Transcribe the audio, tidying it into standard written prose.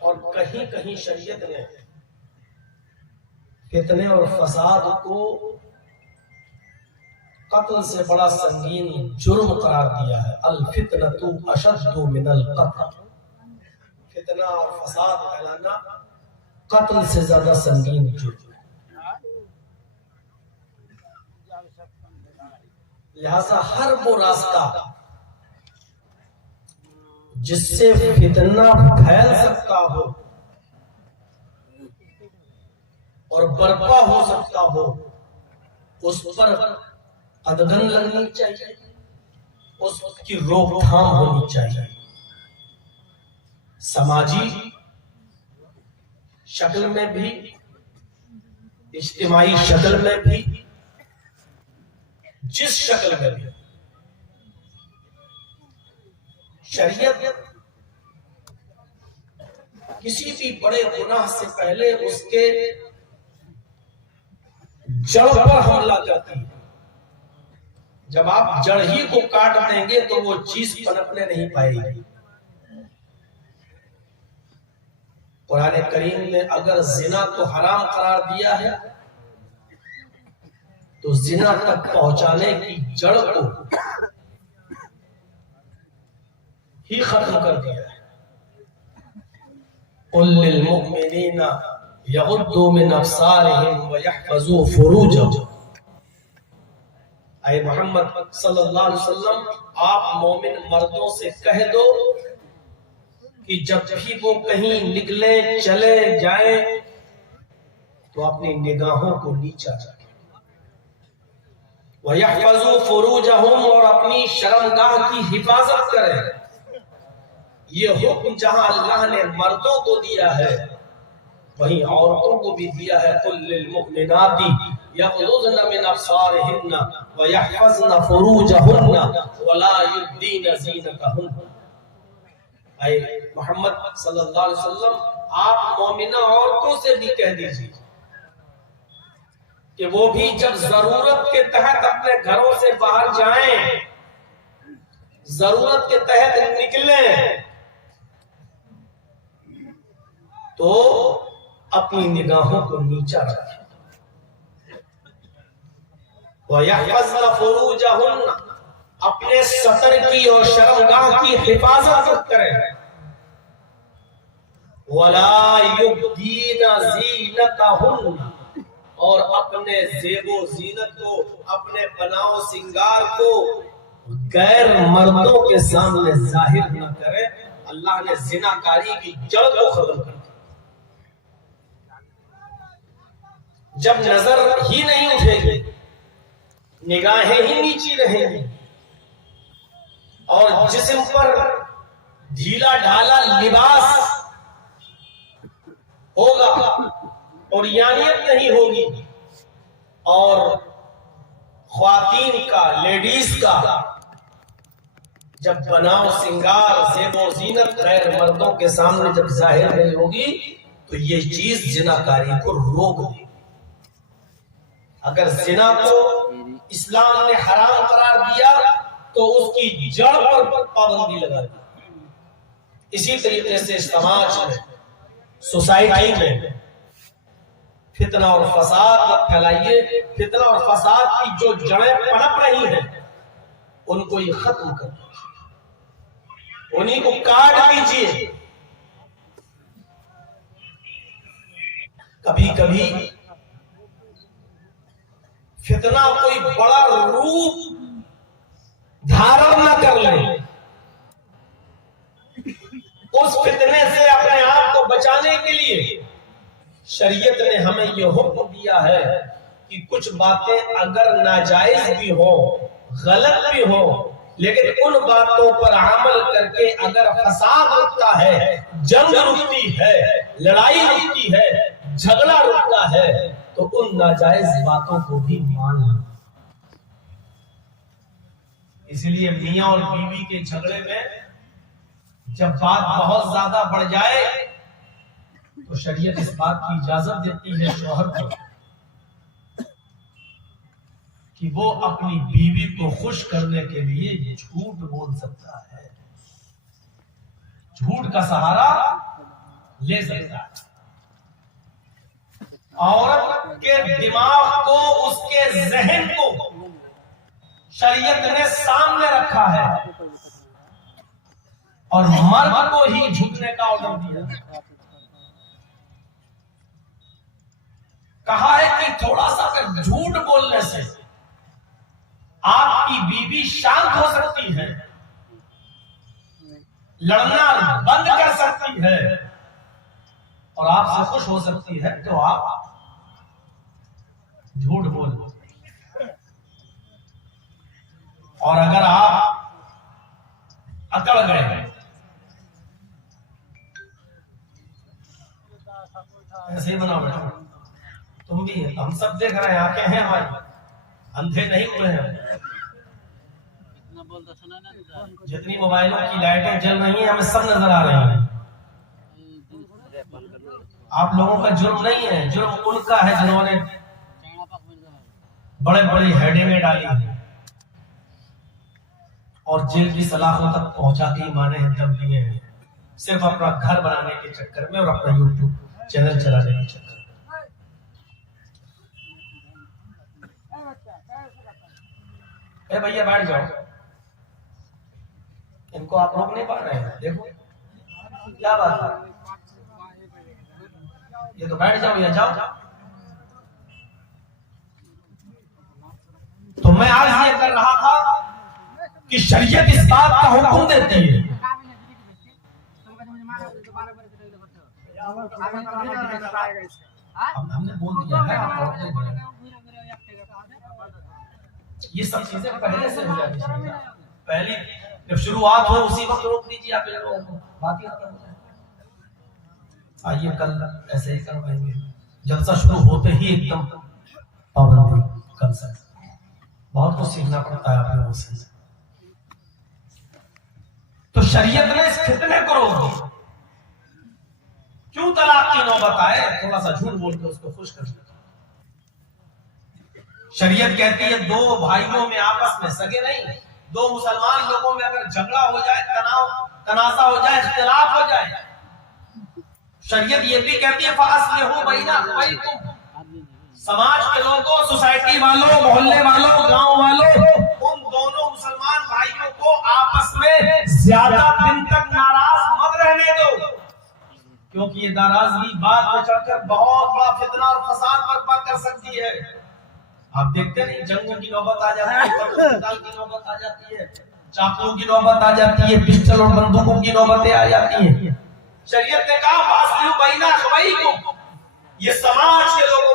और कहीं कहीं शरीयत ने फितने और फसाद को कत्ल से बड़ा संगीन जुर्म करार दिया है। अल फितनतु अशद्दु मिनल कत्ल, फितना और फसाद फैलाना कत्ल से ज्यादा संगीन जुर्म है। लिहाजा हर वो रास्ता जिससे फितना फैल सकता हो और बर्पा हो सकता हो, उस पर कदगन लगनी चाहिए, उसकी रोकथाम होनी चाहिए। समाजी शक्ल में भी, इज्तिमाई शक्ल में भी, जिस शक्ल में भी शरीयत किसी भी बड़े गुनाह से पहले उसके जड़ पर हमला करती है। जब आप जड़ ही को काट देंगे तो वो चीज पनपने नहीं पाएगी। कुरान करीम ने अगर जिना को हराम करार दिया है तो जिना तक पहुंचाने की जड़ को ही खत्म कर दिया है। कुल लिल मुमिनीना यगुद्दू मिन अब्सारिहिम व यहफज़ू फुरूजहम। आए मोहम्मद सल्लल्लाहु अलैहि वसल्लम, आप मोमिन मर्दों से कह दो कि जब भी वो कहीं निकले चले जाएं तो अपनी निगाहों को नीचा रखें। व यहफज़ू फुरूजहम, और अपनी शर्मगाह की हिफाजत करें। ये हुक्म जहां अल्लाह ने मर्दों को दिया है वहीं औरतों को भी दिया है। कुल लिल मुमिनाति यग़ुज़्ज़ना मिन अब्सारिहिन्ना व यहफ़ज़्ना फ़ुरूजहुन्ना व ला युब्दीना ज़ीनतहुन्ना। आए मोहम्मद सल्लल्लाहु अलैहि वसल्लम, आप मोमिना औरतों से भी कह दीजिए कि वो भी जब जरूरत के तहत अपने घरों से बाहर जाएं, जरूरत के तहत निकलें, तो अपनी निगाहों को नीचा रखें। वयहफ़ज़्ना फ़ुरूजहुन्ना, अपने सतर की और शर्मगाह की हिफाजत करें। वला युब्दीना ज़ीनतहुन्ना, और अपने ज़ेबो ज़ीनत को, अपने बनाओ सिंगार को गैर मर्दों के सामने जाहिर न करें। अल्लाह ने ज़िनाकारी की जड़ को खत्म कर दिया। जब नजर ही नहीं उठेगी, निगाहें ही नीची रहेंगी और जिस्म पर ढीला ढाला लिबास होगा और यानियत नहीं होगी, और ख्वातीन का, लेडीज का जब बनाओ सिंगार ज़ेबो ज़ीनत गैर मर्दों के सामने जब जाहिर नहीं होगी तो ये चीज जिनाकारी को रोक देगी। अगर जिना को इस्लाम ने हराम करार दिया तो उसकी जड़ पर पाबंदी लगा दी। इसी तरीके से समाज में, सोसाइटी में फितना और फसाद मत फैलाइए। फितना और फसाद की जो जड़ें पनप रही हैं उनको ये खत्म कर दीजिए, उन्हीं को काट दीजिए। कभी कभी फितना कोई बड़ा रूप धारण न कर ले, उस फितने से अपने आप को बचाने के लिए शरीयत ने हमें यह हुक्म दिया है कि कुछ बातें अगर नाजायज भी हो, गलत भी हो, लेकिन उन बातों पर अमल करके अगर फसाद रुकता है, जंग रुकती है, लड़ाई रुकती है, झगड़ा रुकता है, तो उन नाजायज बातों को भी मान लो। इसलिए मियां और बीवी के झगड़े में जब बात बहुत ज्यादा बढ़ जाए तो शरीयत इस बात की इजाजत देती है शौहर को कि वो अपनी बीवी को खुश करने के लिए झूठ बोल सकता है। झूठ का सहारा ले सकता है। औरत के दिमाग को, उसके जहन को शरीयत ने सामने रखा है और मर्द को ही झुकने का ऑर्डर दिया। कहा है कि थोड़ा सा अगर झूठ बोलने से आपकी बीवी शांत हो सकती है, लड़ना बंद कर सकती है और आपसे खुश हो सकती है, तो आप झूठ बोलो। और अगर आप अकड़ गए, ऐसे ही बना बेटा, तुम भी है, हम सब देख रहे हैं, आंखें हैं हमारी, अंधे नहीं हुए हैं। जितनी मोबाइलों की लाइटें जल रही हैं, हमें सब नजर आ रही हैं। आप लोगों का जुर्म नहीं है, जुर्म उनका है जिन्होंने बड़े बड़ी हेडिंगें डाली हैं और जेल की सलाखों तक पहुंचा के माने दम लिए हैं, सिर्फ अपना घर बनाने के चक्कर में और अपना यूट्यूब चैनल चलाने के चक्कर में। ए भैया बैठ जाओ, इनको आप रोक नहीं पा रहे हैं, देखो क्या बात है, ये तो बैठ जाओ या जाओ। तो मैं आज ये कर रहा था कि शरीयत इस बात का हुक्म देती है, हमने बोल दिया है, आप ये सब चीजें पहले से हो जानी चाहिए। पहली जब शुरुआत हो उसी वक्त रोक दीजिए आप लोगों को, बात ही खत्म हो जाए। आइए कल ऐसे ही करवाएंगे, जलसा शुरू होते ही एकदम पाबंदी कल से। बहुत कुछ सीखना पड़ता है आप लोगों से। तो शरीयत ने इस फितने को रोक दिया। क्यों तलाक की नौबत आए, थोड़ा सा झूठ बोल के उसको खुश कर दिया। शरीयत कहती है दो भाइयों में आपस में, सगे नहीं, दो मुसलमान लोगों में अगर झगड़ा हो जाए, तनाजा हो जाए, इख्तिलाफ हो जाए, शरीयत ये भी कहती है फासलिहू बैनकुम, समाज के लोगों, सोसाइटी वालों, मोहल्ले वालों, गांव वालों, उन दोनों मुसलमान भाइयों को आपस में ज्यादा दिन तक नाराज मत रहने दो, क्योंकि ये नाराजगी बाद में चलकर बहुत बड़ा फितना और फसाद बर्पा कर सकती है। आप देखते नहीं, जंगों की नौबत आ जाती है, कत्ल की नौबत आ जाती है, चाकुओं की नौबत आ जाती है, पिस्टल और बंदूकों की नौबतें आ जाती हैं। शरीयत ने कहा फासलिहू बैनकुम, ये समाज के लोगों